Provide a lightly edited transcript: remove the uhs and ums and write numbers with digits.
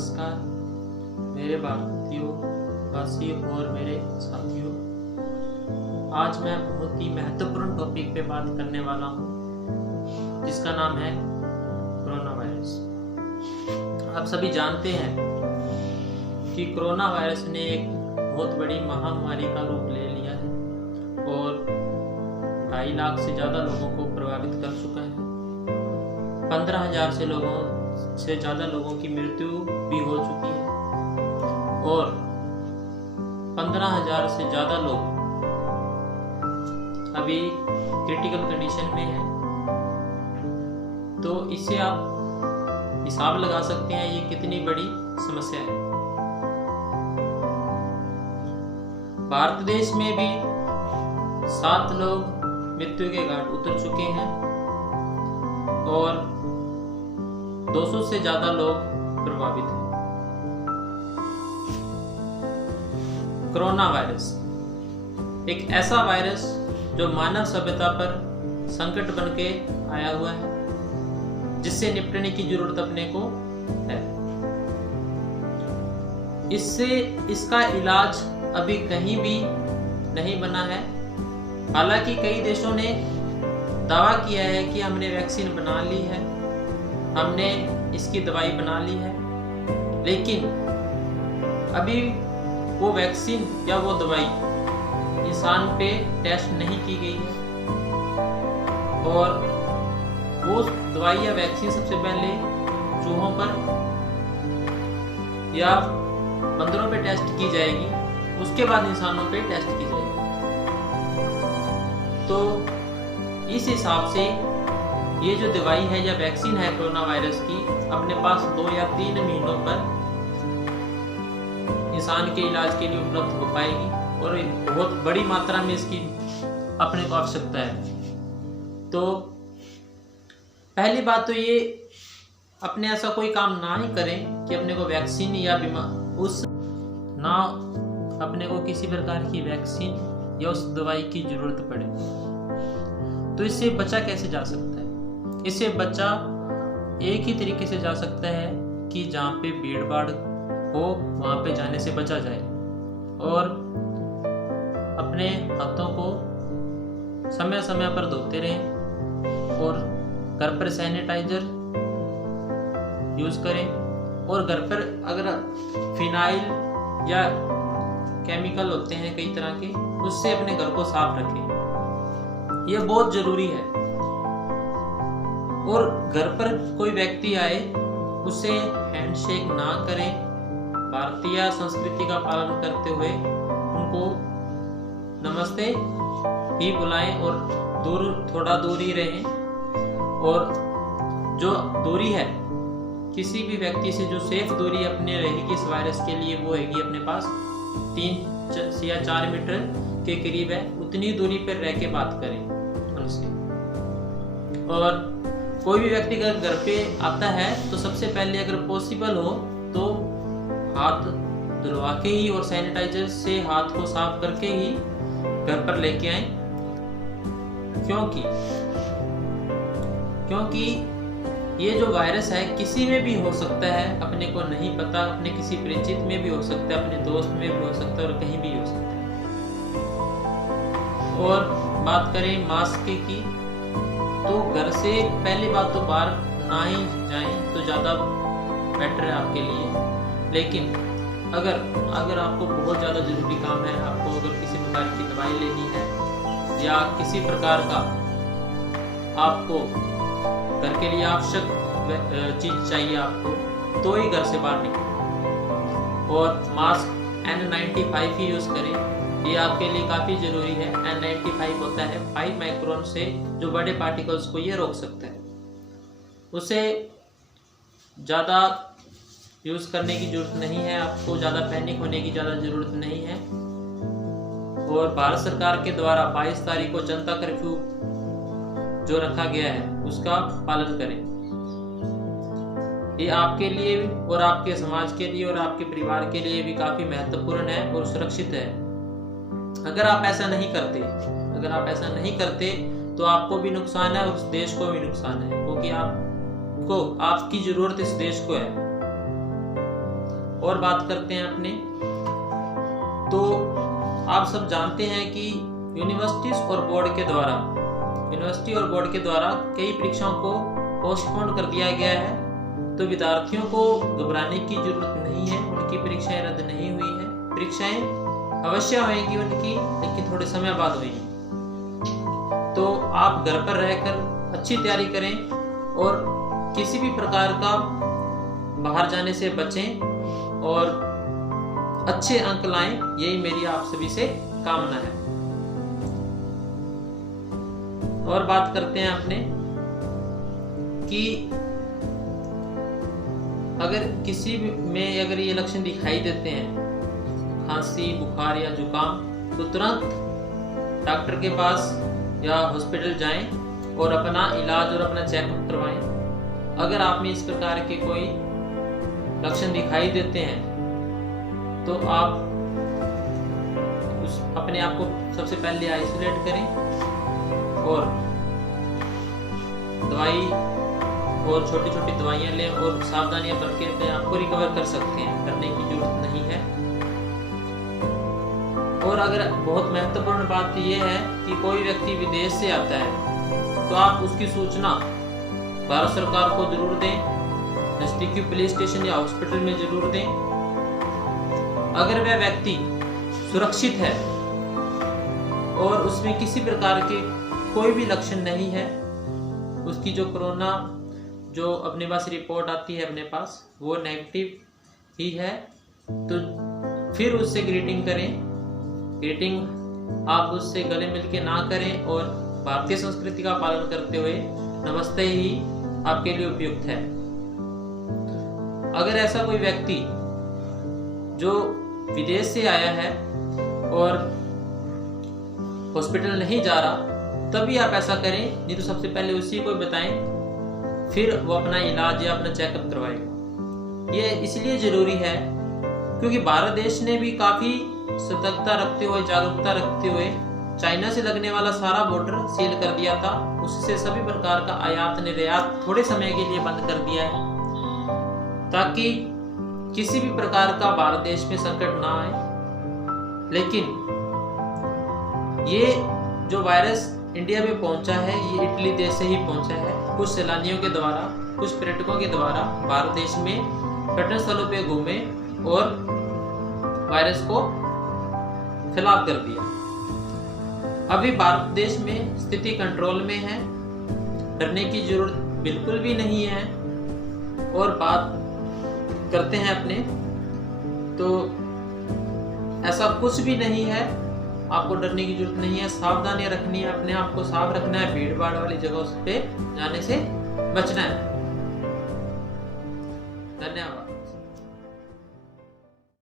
नमस्कार मेरे भारतीयों वासियों और मेरे साथियों। आज मैं बहुत ही महत्वपूर्ण टॉपिक पे बात करने वाला हूँ जिसका नाम है कोरोना वायरस। आप सभी जानते हैं कि कोरोना वायरस ने एक बहुत बड़ी महामारी का रूप ले लिया है और 2.5 लाख से ज़्यादा लोगों को प्रभावित कर चुका है। 15,000 से ज़्यादा लोगों की मृत्यु भी हो चुकी है और 15,000 से ज़्यादा लोग अभी क्रिटिकल कंडीशन में हैं। तो इससे आप हिसाब लगा सकते हैं ये कितनी बड़ी समस्या है। भारत देश में भी 7 लोग मृत्यु के घाट उतर चुके हैं और 200 से ज़्यादा लोग प्रभावित हैं। कोरोना वायरस एक ऐसा वायरस जो मानव सभ्यता पर संकट बन के आया हुआ है, जिससे निपटने की जरूरत अपने को है। इसका इलाज अभी कहीं भी नहीं बना है। हालांकि कई देशों ने दावा किया है कि हमने वैक्सीन बना ली है, हमने इसकी दवाई बना ली है, लेकिन अभी वो वैक्सीन या वो दवाई इंसान पे टेस्ट नहीं की गई है और वो दवाई या वैक्सीन सबसे पहले चूहों पर या बंदरों पे टेस्ट की जाएगी, उसके बाद इंसानों पे टेस्ट की जाएगी। तो इस हिसाब से ये जो दवाई है या वैक्सीन है कोरोना वायरस की, अपने पास 2 या 3 महीनों पर इंसान के इलाज के लिए उपलब्ध हो पाएगी और बहुत बड़ी मात्रा में इसकी अपने को आवश्यकता है। तो पहली बात तो ये अपने ऐसा कोई काम ना ही करें कि अपने को वैक्सीन या ना अपने को किसी प्रकार की वैक्सीन या उस दवाई की जरूरत पड़े। तो इससे बचा कैसे जा सकता है? इससे बचा एक ही तरीके से जा सकता है कि जहाँ पे भीड़ भाड़ हो वहाँ पे जाने से बचा जाए और अपने हाथों को समय समय पर धोते रहें और घर पर सैनिटाइजर यूज करें और घर पर अगर फिनाइल या केमिकल होते हैं कई तरह के, उससे अपने घर को साफ रखें। यह बहुत जरूरी है। और घर पर कोई व्यक्ति आए उसे हैंडशेक ना करें। भारतीय संस्कृति का पालन करते हुए उनको नमस्ते ही बुलाएं और थोड़ा दूर ही रहें। और जो दूरी है किसी भी व्यक्ति से, जो सेफ दूरी अपने रहेगी इस वायरस के लिए, वो रहेगी अपने पास 3 या 4 मीटर के करीब है। उतनी दूरी पर रह के बात करें उनसे। और कोई भी व्यक्ति अगर घर पे आता है तो सबसे पहले अगर पॉसिबल हो तो हाथ धुलवा के ही और सैनिटाइजर से हाथ को साफ करके ही घर पर लेके आए, क्योंकि ये जो वायरस है किसी में भी हो सकता है, अपने को नहीं पता। अपने किसी परिचित में भी हो सकता है, अपने दोस्त में भी हो सकता है और कहीं भी हो सकता है। और बात करें मास्क की, तो घर से पहली बात तो बाहर ना ही जाएं तो ज़्यादा बेटर है आपके लिए। लेकिन अगर आपको बहुत ज़्यादा ज़रूरी काम है, आपको अगर किसी प्रकार की दवाई लेनी है या किसी प्रकार का आपको घर के लिए आवश्यक चीज़ चाहिए आपको, तो ही घर से बाहर निकलें। और मास्क N95 ही यूज़ करें, ये आपके लिए काफ़ी ज़रूरी है। N95 होता है 5 माइक्रोन से जो बड़े पार्टिकल्स को ये रोक सकता है। उसे ज़्यादा यूज़ करने की ज़रूरत नहीं है, आपको ज़्यादा पैनिक होने की ज़्यादा ज़रूरत नहीं है। और भारत सरकार के द्वारा 22 तारीख को जनता कर्फ्यू जो रखा गया है उसका पालन करें। ये आपके लिए और आपके समाज के लिए और आपके परिवार के लिए भी काफ़ी महत्वपूर्ण है और सुरक्षित है। अगर आप ऐसा नहीं करते तो आपको भी नुकसान है और उस देश को भी नुकसान है, क्योंकि आपकी जरूरत इस देश को है। और बात करते हैं अपने, तो आप सब जानते हैं कि यूनिवर्सिटी और बोर्ड के द्वारा कई परीक्षाओं को पोस्टपोन कर दिया गया है। तो विद्यार्थियों को घबराने की जरूरत नहीं है, उनकी परीक्षाएं रद्द नहीं हुई है। परीक्षाएं अवश्य होंगी उनकी, लेकिन थोड़े समय बाद होंगी। तो आप घर पर रहकर अच्छी तैयारी करें और किसी भी प्रकार का बाहर जाने से बचें और अच्छे अंक लाएं, यही मेरी आप सभी से कामना है। और बात करते हैं अपने कि अगर किसी में अगर ये लक्षण दिखाई देते हैं, खांसी, बुखार या जुकाम, तो तुरंत डॉक्टर के पास या हॉस्पिटल जाएं और अपना इलाज और अपना चेकअप करवाएं। अगर आप में इस प्रकार के कोई लक्षण दिखाई देते हैं तो आप अपने आप को सबसे पहले आइसोलेट करें और दवाई और छोटी छोटी दवाइयाँ लें और सावधानियां बरत के अपने आप को रिकवर कर सकते हैं, डरने की जरूरत नहीं है। और अगर बहुत महत्वपूर्ण बात यह है कि कोई व्यक्ति विदेश से आता है तो आप उसकी सूचना भारत सरकार को जरूर दें, नजदीकी पुलिस स्टेशन या हॉस्पिटल में जरूर दें। अगर वह व्यक्ति सुरक्षित है और उसमें किसी प्रकार के कोई भी लक्षण नहीं है, उसकी जो कोरोना जो अपने पास रिपोर्ट आती है अपने पास वो नेगेटिव ही है, तो फिर उससे ग्रीटिंग करें। ग्रीटिंग आप उससे गले मिलके ना करें और भारतीय संस्कृति का पालन करते हुए नमस्ते ही आपके लिए उपयुक्त है। अगर ऐसा कोई व्यक्ति जो विदेश से आया है और हॉस्पिटल नहीं जा रहा, तभी आप ऐसा करें, नहीं तो सबसे पहले उसी को बताएं, फिर वो अपना इलाज या अपना चेकअप करवाएगा। ये इसलिए जरूरी है क्योंकि भारत देश ने भी काफी सतर्कता रखते हुए, जागरूकता रखते हुए चाइना से लगने वाला सारा बॉर्डर सील कर दिया था। उससे सभी प्रकार का आयात निर्यात थोड़े समय के लिए बंद कर दिया है ताकि किसी भी प्रकार का भारत देश में संकट ना आए। लेकिन ये जो वायरस इंडिया में पहुंचा है, ये इटली देश से ही पहुंचा है। कुछ सैलानियों के द्वारा, कुछ पर्यटकों के द्वारा भारत देश में पर्यटन स्थलों पे घूमे और वायरस को फैलाव कर दिया। अभी भारत देश में स्थिति कंट्रोल में है, डरने की जरूरत बिल्कुल भी नहीं है। और बात करते हैं अपने, तो ऐसा कुछ भी नहीं है, आपको डरने की जरूरत नहीं है। सावधानियां रखनी है, अपने आप को साफ रखना है, भीड़ भाड़ वाली जगहों पे जाने से बचना है। धन्यवाद।